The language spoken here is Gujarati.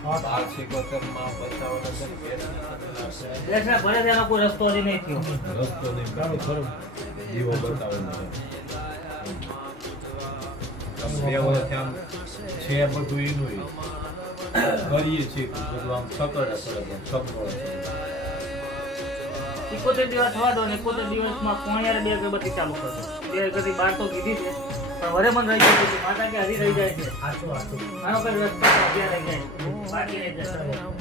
કરીએ છીએ એકોતેર દિવસ થવા દો ને એકોતેર દિવસ માં કોણ યાર બે અગરબત્તી ચાલુ કરશે બે અગરબત્તી બાર તો કીધી છે પણ વરે મન રહી જાય છે માતા કે હરી રહી જાય છે આનો કઈ રસ્તો રહી જાય છે aquí sí, sí, sí, sí. no, no, no, no.